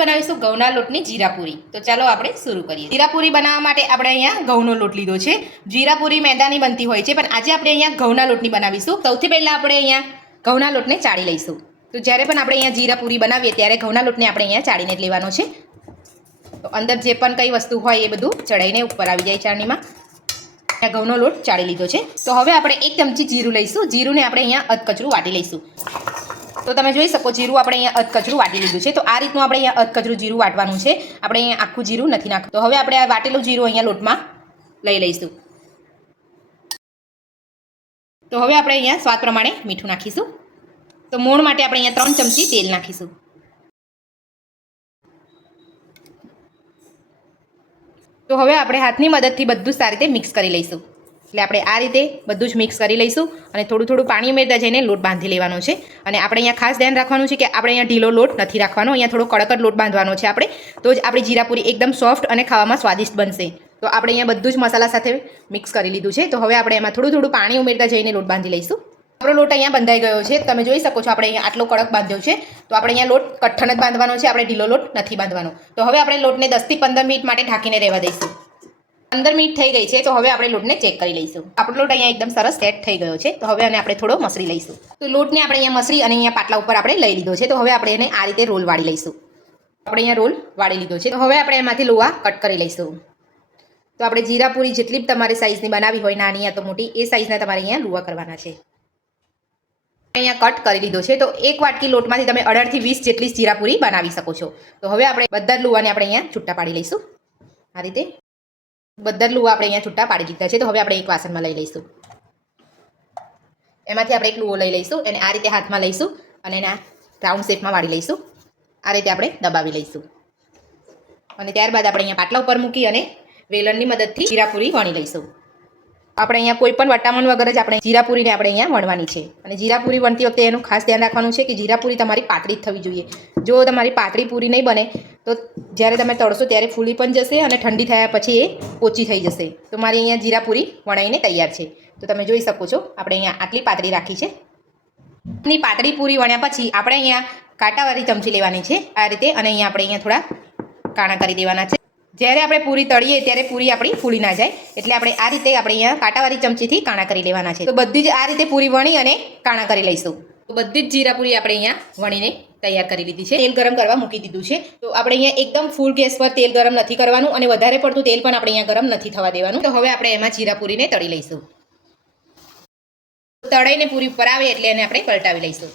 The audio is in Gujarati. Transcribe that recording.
બનાવીશું ઘઉંના લોટની જીરાપુરી। તો ચાલો આપણે શરૂ કરીએ। જીરાપુરી બનાવવા માટે આપણે અહીંયા ઘઉંનો લોટ લીધો છે। જીરાપુરી મેદાની બનતી હોય છે, પણ આજે આપણે અહીંયા ઘઉંના લોટની બનાવીશું। સૌથી પહેલા આપણે અહીંયા ઘઉંના લોટને ચાળી લઈશું। તો જ્યારે પણ આપણે અહીંયા જીરાપુરી બનાવીએ ત્યારે ઘઉંના લોટને આપણે અહીંયા ચાળીને જ લેવાનો છે। તો અંદર જે પણ કઈ વસ્તુ હોય એ બધું ચડાઈને ઉપર આવી જાય ચાળણીમાં। અહીંયા ઘઉંનો લોટ ચાળી લીધો છે। તો હવે આપણે 1 ચમચી જીરું લઈશું। જીરુંને આપણે અહીંયા અધકચરું વાટી લઈશું। તો તમે જોઈ શકો જીરું આપણે અહીંયા અધકચરું વાટી લીધું છે। તો આ રીતનું આપણે અહીંયા અધકચરું જીરું વાટવાનું છે। આપણે અહીંયા આખું જીરું નથી નાખતું। તો હવે આપણે આ વાટેલું જીરું અહીંયા લોટમાં લઈ લઈશું। તો હવે આપણે અહીંયા સ્વાદ પ્રમાણે મીઠું નાખીશું। તો મોણ માટે આપણે અહીંયા 3 ચમચી તેલ નાખીશું। તો હવે આપણે હાથની મદદથી બધું સારી રીતે મિક્સ કરી લઈશું। એટલે આપણે આ રીતે બધું જ મિક્સ કરી લઈશું અને થોડું થોડું પાણી ઉમેરતા જઈને લોટ બાંધી લેવાનો છે। અને આપણે અહીંયા ખાસ ધ્યાન રાખવાનું છે કે આપણે અહીંયા ઢીલો લોટ નથી રાખવાનો, અહીંયા થોડો કડક જ લોટ બાંધવાનો છે આપણે। તો જ આપણી જીરાપુરી એકદમ સોફ્ટ અને ખાવામાં સ્વાદિષ્ટ બનશે। તો આપણે અહીંયા બધું જ મસાલા સાથે મિક્સ કરી લીધું છે। તો હવે આપણે એમાં થોડું થોડું પાણી ઉમેરતા જઈને લોટ બાંધી લઈશું। આપણો લોટ અહીંયા બંધાઈ ગયો છે। તમે જોઈ શકો છો આપણે અહીંયા આટલો કડક બાંધ્યો છે। તો આપણે અહીંયા લોટ કઠણ જ બાંધવાનો છે, આપણે ઢીલો લોટ નથી બાંધવાનો। તો હવે આપણે લોટને 10 થી 15 મિનિટ માટે ઢાંકીને રહેવા દઈશું। 15 મિનિટ થઈ ગઈ છે। તો હવે આપણે લોટને ચેક કરી લઈશું। આપણો લોટ અહીંયા એકદમ સરસ સેટ થઈ ગયો છે। તો હવે આને આપણે થોડો મસળી લઈશું। તો લોટને આપણે અહીંયા મસળી અને અહીંયા પાટલા ઉપર આપણે લઈ લીધો છે। તો હવે આપણે એને આ રીતે રોલ વાળી લઈશું। આપણે અહીંયા રોલ વાળી લીધો છે। તો હવે આપણે એમાંથી લોવા કટ કરી લઈશું। તો આપણે જીરાપુરી જેટલી તમારે સાઈઝની બનાવી હોય, નાની યા તો મોટી, એ સાઈઝના તમારે અહીંયા લુવા કરવાના છે। અહીંયા કટ કરી લીધો છે। તો એક વાટકી લોટમાંથી તમે 18 થી 20 જેટલી જીરાપુરી બનાવી શકો છો। તો હવે આપણે બધા જ લુવાને આપણે અહીંયા છૂટા પાડી લઈશું। આ રીતે બધા જ લુવા આપણે અહીંયા છૂટા પાડી દીધા છે। તો હવે આપણે એક વાસણમાં લઈ લઈશું। એમાંથી આપણે એક લુવો લઈ લઈશું, એને આ રીતે હાથમાં લઈશું અને એના રાઉન્ડ શેપમાં વાળી લઈશું। આ રીતે આપણે દબાવી લઈશું અને ત્યારબાદ આપણે અહીંયા પાટલા ઉપર મૂકી અને વેલણની મદદથી જીરાપુરી વણી લઈશું। આપણે અહીંયા કોઈ પણ વટામણ વગર જ આપણે જીરાપુરીને આપણે અહીંયા વણવાની છે। અને જીરાપુરી વણતી વખતે એનું ખાસ ધ્યાન રાખવાનું છે કે જીરાપુરી તમારી પાતળી જ થવી જોઈએ। જો તમારી પાતળી પૂરી નહીં બને તો જ્યારે તમે તળશો ત્યારે ફૂલી પણ જશે અને ઠંડી થયા પછી એ ઓછી થઈ જશે। તો મારી અહીંયા જીરાપુરી વણાઈને તૈયાર છે। તો તમે જોઈ શકો છો આપણે અહીંયા આટલી પાતળી રાખી છે। ની પાતળી પૂરી વણ્યા પછી આપણે અહીંયા કાંટાવાળી ચમચી લેવાની છે આ રીતે, અને અહીંયા આપણે અહીંયા થોડા કાણા કરી દેવાના છે। જ્યારે આપણે પૂરી તળીએ ત્યારે પૂરી આપણી ફૂલી ના જાય, એટલે આપણે આ રીતે આપણે અહીંયા કાંટાવાળી ચમચીથી કાણા કરી લેવાના છે। તો બધી જ આ રીતે પૂરી વણી અને કાણા કરી લઈશું। તો બધી જ જીરાપુરી આપણે અહીંયા વણીને તૈયાર કરી લીધી છે। તેલ ગરમ કરવા મૂકી દીધું છે। તો આપણે અહીંયા એકદમ ફૂલ ગેસ પર તેલ ગરમ નથી કરવાનું અને વધારે પડતું તેલ પણ આપણે અહીંયા ગરમ નથી થવા દેવાનું। તો હવે આપણે એમાં જીરાપુરીને તળી લઈશું। તળાઈને પૂરી ઉપર આવે એટલે એને આપણે પલટાવી લઈશું।